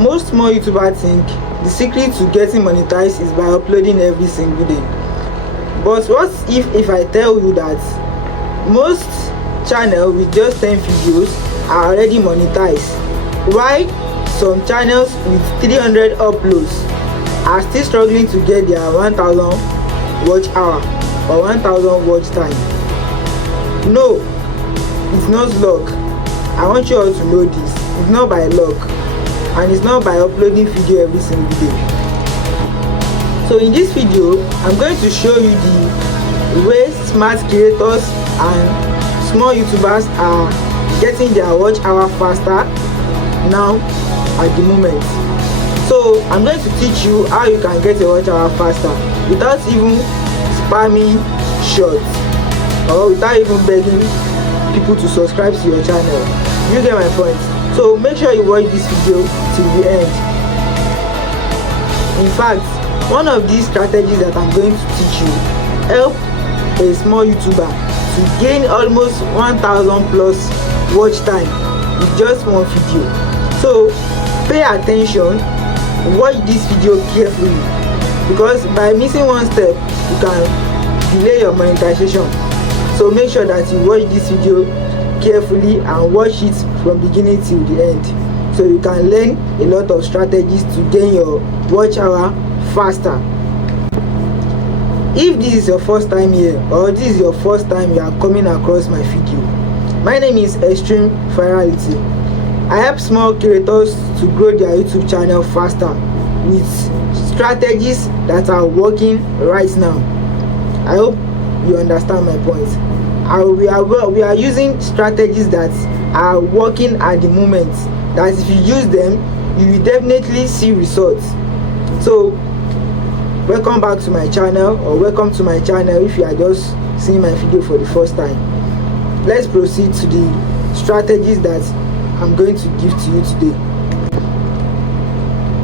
Most small YouTubers think the secret to getting monetized is by uploading every single day. But what if I tell you that most channels with just 10 videos are already monetized, while some channels with 300 uploads are still struggling to get their 1000 watch hour or 1000 watch time? No, it's not luck. I want you all to know this. It's not by luck, and it's not by uploading video every single day. So in this video, I'm going to show you the way smart creators and small YouTubers are getting their watch hour faster now at the moment. So I'm going to teach you how you can get your watch hour faster without even spamming shorts or without even begging people to subscribe to your channel. You get my point? So make sure you watch this video till the end. In fact, one of these strategies that I'm going to teach you help a small YouTuber to gain almost 1000 plus watch time with just one video. So pay attention, watch this video carefully, because by missing one step you can delay your monetization. So make sure that you watch this video carefully and watch it from beginning till the end, so you can learn a lot of strategies to gain your watch hour faster. If this is your first time here, or this is your first time you are coming across my video, my name is Extreme Virality. I help small creators to grow their YouTube channel faster with strategies that are working right now. I hope you understand my point. We are using strategies that are working at the moment, that if you use them you will definitely see results. So welcome back to my channel, or welcome to my channel if you are just seeing my video for the first time. Let's proceed to the strategies that I'm going to give to you today.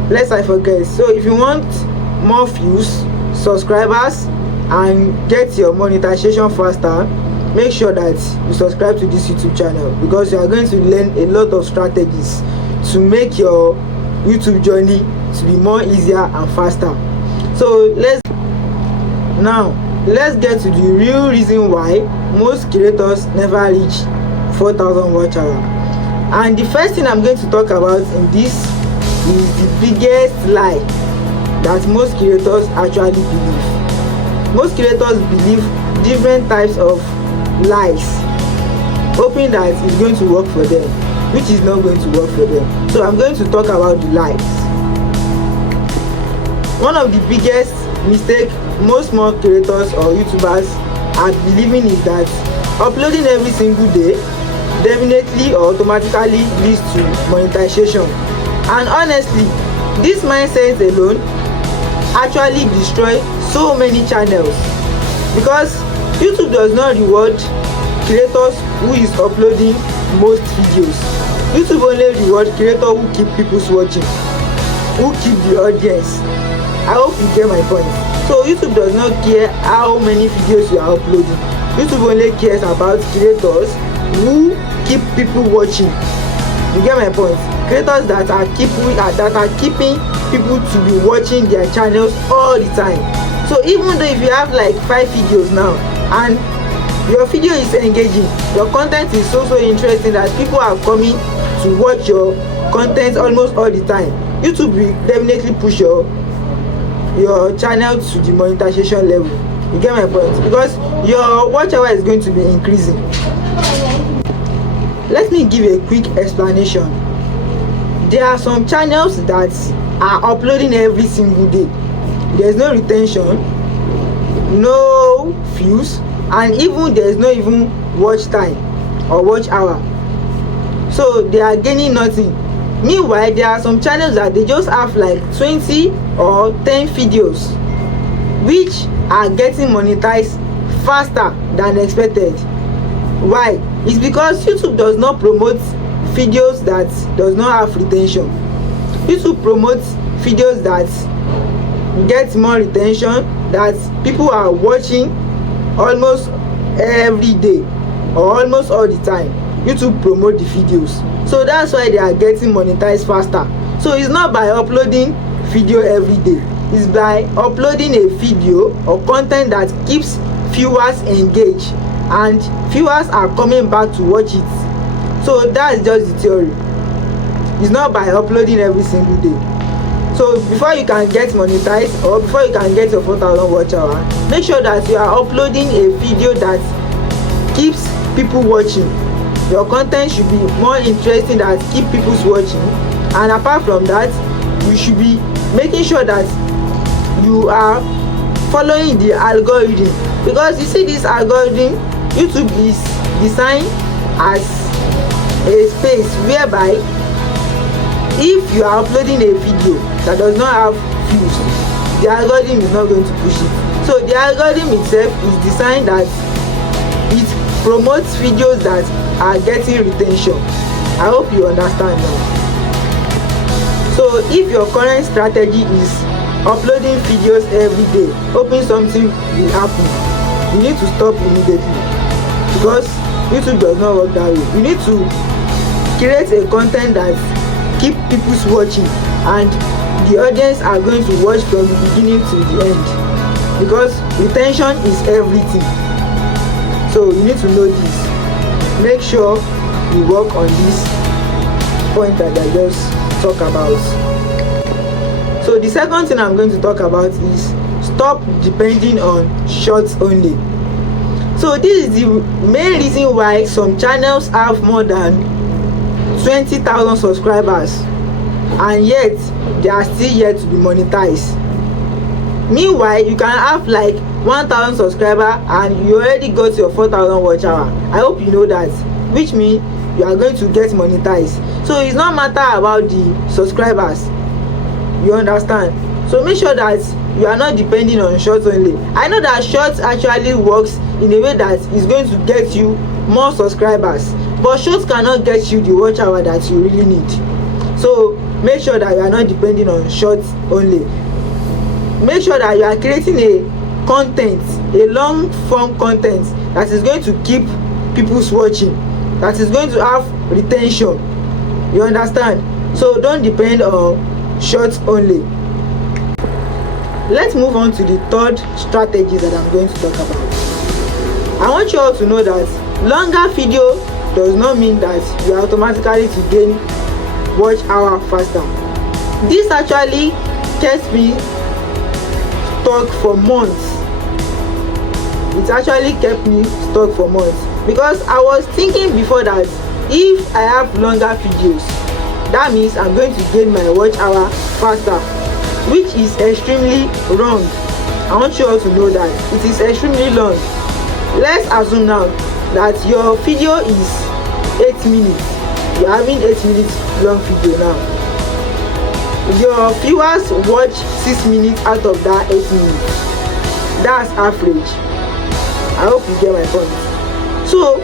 Lest I forget, so if you want more views, subscribers, and get your monetization faster, make sure that you subscribe to this YouTube channel, because you are going to learn a lot of strategies to make your YouTube journey to be more easier and faster. So let's get to the real reason why most creators never reach 4000 watch hour. And the first thing I'm going to talk about in this is the biggest lie that most creators actually believe. Most creators believe different types of lies, hoping that it's going to work for them, which is not going to work for them. So I'm going to talk about the lies. One of the biggest mistakes most small creators or YouTubers are believing is that uploading every single day definitely or automatically leads to monetization. And honestly, this mindset alone actually destroys so many channels, because YouTube does not reward creators who is uploading most videos. YouTube only reward creators who keep people watching, who keep the audience. I hope you get my point. So YouTube does not care how many videos you are uploading. YouTube only cares about creators who keep people watching. You get my point? Creators that are keeping people to be watching their channels all the time. So even though if you have like 5 videos now and your video is engaging, your content is so interesting that people are coming to watch your content almost all the time, YouTube will definitely push your channel to the monetization level. You get my point? Because your watch hour is going to be increasing. Let me give a quick explanation. There are some channels that are uploading every single day. There's no retention, no views, and even there's no even watch time or watch hour. So they are gaining nothing. Meanwhile, there are some channels that they just have like 20 or 10 videos which are getting monetized faster than expected. Why? It's because YouTube does not promote videos that does not have retention. YouTube promotes videos that get more retention, that people are watching almost every day or almost all the time. YouTube promote the videos, so that's why they are getting monetized faster. So it's not by uploading video every day, it's by uploading a video or content that keeps viewers engaged and viewers are coming back to watch it. So that's just the theory. It's not by uploading every single day. So before you can get monetized or before you can get your 4,000 watch hour, make sure that you are uploading a video that keeps people watching. Your content should be more interesting, that keep people watching. And apart from that, you should be making sure that you are following the algorithm, because you see this algorithm, YouTube is designed as a space whereby if you are uploading a video that does not have views, the algorithm is not going to push it. So the algorithm itself is designed that it promotes videos that are getting retention. I hope you understand now. So if your current strategy is uploading videos every day, hoping something will happen, you need to stop immediately, because YouTube does not work that way. You need to create a content that keep people watching, and the audience are going to watch from the beginning to the end, because retention is everything. So you need to know this. Make sure you work on this point that I just talk about. So the second thing I'm going to talk about is stop depending on shorts only. So this is the main reason why some channels have more than 20,000 subscribers and yet they are still yet to be monetized. Meanwhile, you can have like 1,000 subscribers and you already got your 4,000 watch hour. I hope you know that, which means you are going to get monetized. So it's not matter about the subscribers, you understand? So make sure that you are not depending on shorts only. I know that shorts actually works in a way that is going to get you more subscribers, but shorts cannot get you the watch hour that you really need. So make sure that you are not depending on shorts only. Make sure that you are creating a content, a long form content that is going to keep people watching, that is going to have retention. You understand? So don't depend on shorts only. Let's move on to the third strategy that I'm going to talk about. I want you all to know that longer video does not mean that you are automatically to gain watch hour faster. This actually kept me stuck for months. It actually kept me stuck for months, because I was thinking before that if I have longer videos, that means I'm going to gain my watch hour faster, which is extremely wrong. I want you all to know that it is extremely long. Let's assume now that your video is 8 minutes. You're having 8 minutes long video now. Your viewers watch 6 minutes out of that 8 minutes. That's average. I hope you get my point. So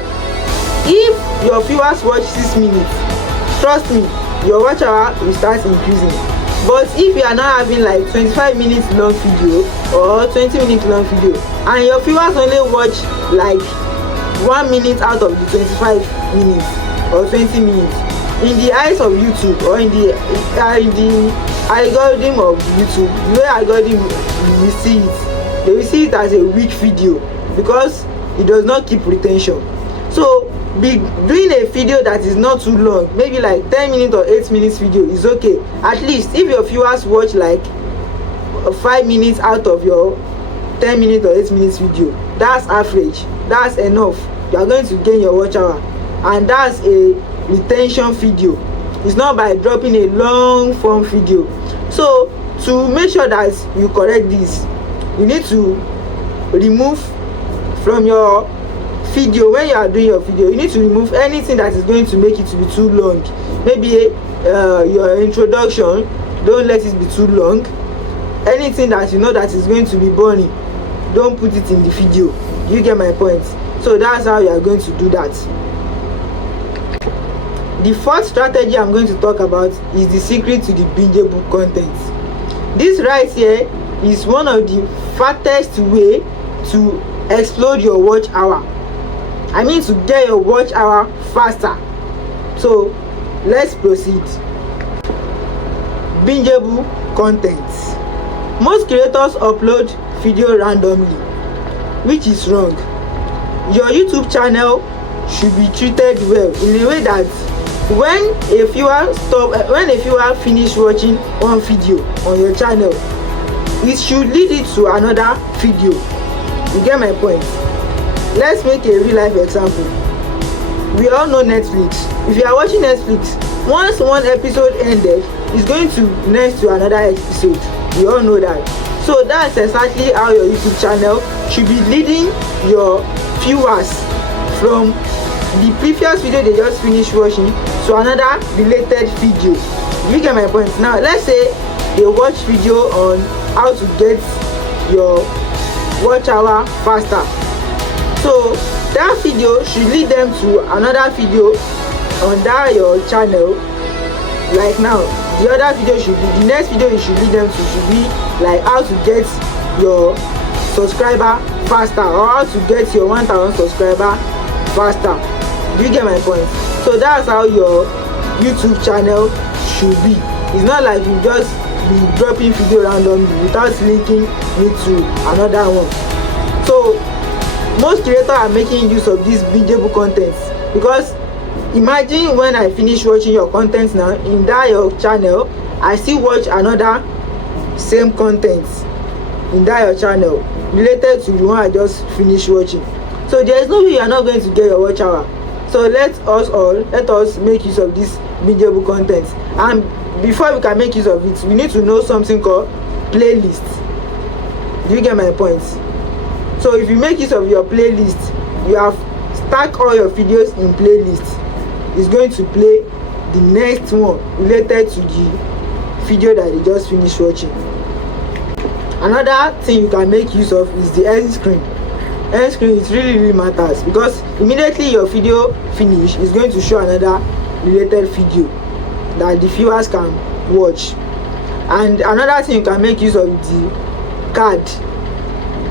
if your viewers watch 6 minutes, trust me, your watch hour will start increasing. But if you are not having like 25 minutes long video or 20 minutes long video and your viewers only watch like 1 minute out of the 25 minutes or 20 minutes, in the eyes of YouTube or in the algorithm of YouTube, the way algorithm will see it, they will see it as a weak video because it does not keep retention. So be doing a video that is not too long, maybe like 10 minutes or 8 minutes video is okay. At least if your viewers watch like 5 minutes out of your 10 minutes or 8 minutes video, that's average, that's enough. You are going to gain your watch hour, and that's a retention video. It's not by dropping a long form video. So to make sure that you correct this, you need to remove from your video, when you are doing your video, you need to remove anything that is going to make it to be too long. Maybe your introduction, don't let it be too long. Anything that you know that is going to be boring, don't put it in the video. You get my point? So that's how you are going to do that. The fourth strategy I'm going to talk about is the secret to the bingeable content. This right here is one of the fastest way to explode your watch hour. I mean to get your watch hour faster. So let's proceed. bingeable content. Most creators upload video randomly, which is wrong. Your YouTube channel should be treated well in a way that when a viewer finish watching one video on your channel, it should lead it to another video. You get my point? Let's make a real life example. We all know Netflix. If you are watching Netflix, once one episode ended, it's going to next to another episode. We all know that. So that's exactly how your YouTube channel should be leading your viewers from the previous video they just finished watching to another related video. You get my point? Now let's say they watch video on how to get your watch hour faster. So that video should lead them to another video on that your channel. Like now, the next video you should lead them to should be like how to get your subscriber faster, or how to get your 1000 subscriber faster. Do you get my point? So that's how your YouTube channel should be. It's not like you just be dropping video randomly without linking it to another one. So most creators are making use of these bingeable contents, because imagine when I finish watching your content now in that your channel, I still watch another same content in that your channel related to the one I just finished watching. So there is no way you are not going to get your watch hour. So let us make use of this bingeable content. And before we can make use of it, we need to know something called playlist. Do you get my point? So if you make use of your playlist, you have stacked all your videos in playlist. It's going to play the next one related to the video that you just finished watching. Another thing you can make use of is the end screen. End screen, it really matters, because immediately your video finish, is going to show another related video that the viewers can watch. And another thing you can make use of the card.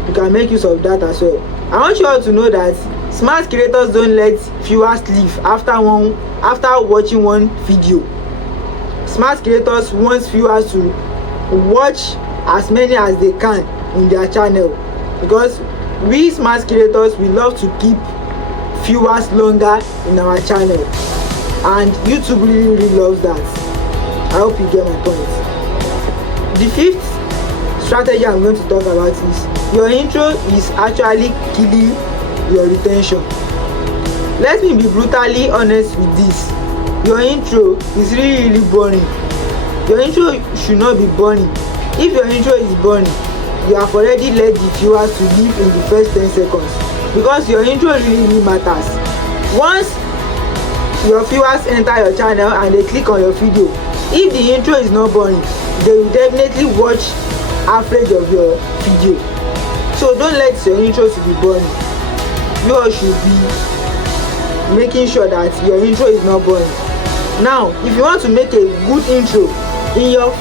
You can make use of that as well. I want you all to know that smart creators don't let viewers leave after watching one video. Smart creators want viewers to watch as many as they can in their channel, because we smart creators, we love to keep viewers longer in our channel, and YouTube really loves that. I hope you get my point. The fifth strategy I'm going to talk about is your intro is actually killing your retention. Let me be brutally honest with this. Your intro is really boring. Your intro should not be boring. If your intro is boring, you have already let the viewers to leave in the first 10 seconds, because your intro really matters. Once your viewers enter your channel and they click on your video, if the intro is not boring, they will definitely watch average of your video. So don't let your intro to be boring. You all should be making sure that your intro is not boring. Now if you want to make a good intro in your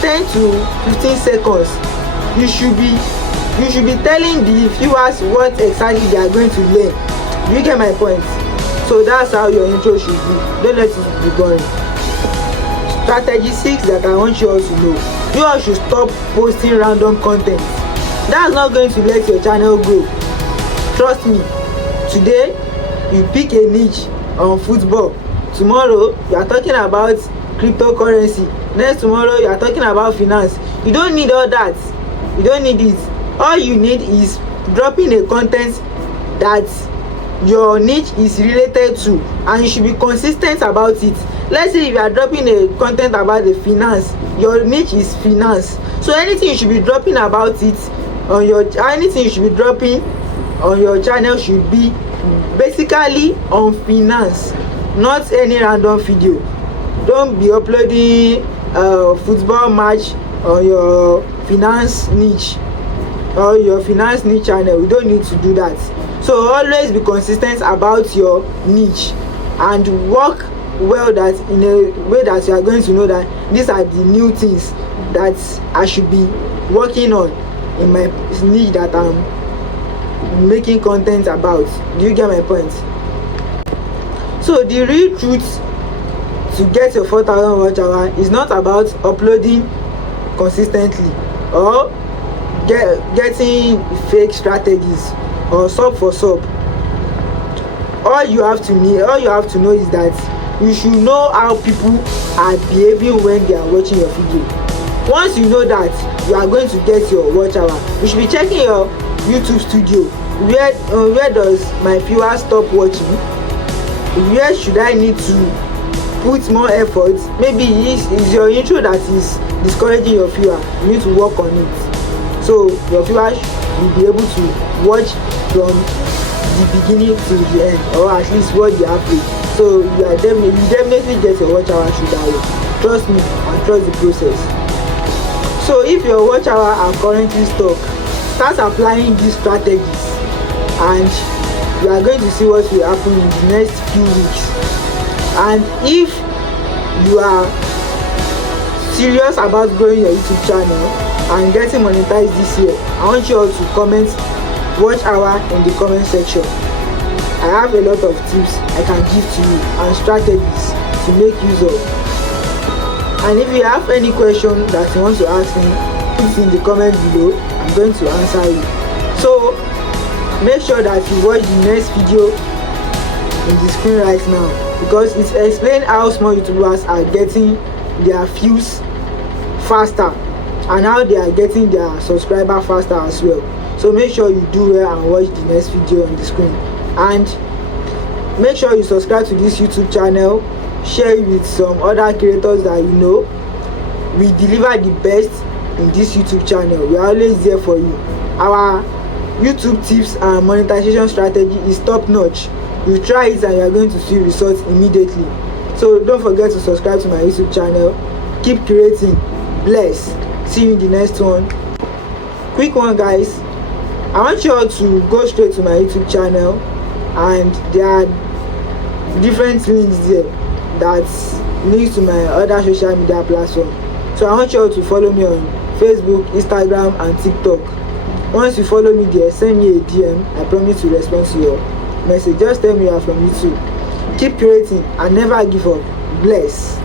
10 to 15 seconds, you should be telling the viewers what exactly they are going to learn. Do you get my point? So that's how your intro should be. Don't let it be boring. Strategy 6 that I want you all to know: you all should stop posting random content. That's not going to let your channel grow. Trust me. Today you pick a niche on football, tomorrow you are talking about cryptocurrency, next tomorrow you are talking about finance. You don't need all that. You don't need it. All you need is dropping a content that your niche is related to, and you should be consistent about it. Let's say if you are dropping a content about the finance, your niche is finance, so anything you should be dropping about it on your channel should be basically on finance, not any random video. Don't be uploading football match on your finance niche or your finance niche channel. We don't need to do that. So always be consistent about your niche and work well that in a way that you are going to know that these are the new things that I should be working on in my niche that I'm making content about. Do you get my point? So the real truth to get your 4,000 watch hour is not about uploading consistently or getting fake strategies or sub for sub. All you have to know is that you should know how people are behaving when they are watching your video. Once you know that you are going to get your watch hour, you should be checking your YouTube studio. Where does my viewers stop watching? Where should I need to put more effort? Maybe it's your intro that is discouraging your viewer. You need to work on it, so your viewers will be able to watch from the beginning to the end, or at least watch the halfway. So you definitely get your watch hour through that way. Trust me and trust the process. So if your watch hour are currently stuck, start applying these strategies and you are going to see what will happen in the next few weeks. And if you are serious about growing your YouTube channel and getting monetized this year, I want you all to comment watch hour in the comment section. I have a lot of tips I can give to you and strategies to make use of. And if you have any question that you want to ask me, put it in the comment below. I'm going to answer you. So make sure that you watch the next video in the screen right now, because it explains how small YouTubers are getting their views faster and how they are getting their subscriber faster as well. So make sure you do well and watch the next video on the screen, and make sure you subscribe to this YouTube channel, share it with some other creators that you know. We deliver the best in this YouTube channel. We are always there for you. Our YouTube tips and monetization strategy is top notch. You try it and you are going to see results immediately. So don't forget to subscribe to my YouTube channel. Keep creating. Bless. See you in the next one. Quick one, guys. I want you all to go straight to my YouTube channel, and there are different links there that links to my other social media platform. So I want you all to follow me on Facebook, Instagram and TikTok. Once you follow me there, send me a DM. I promise to respond to your message. Just tell me you are from YouTube. Keep creating and never give up. Bless.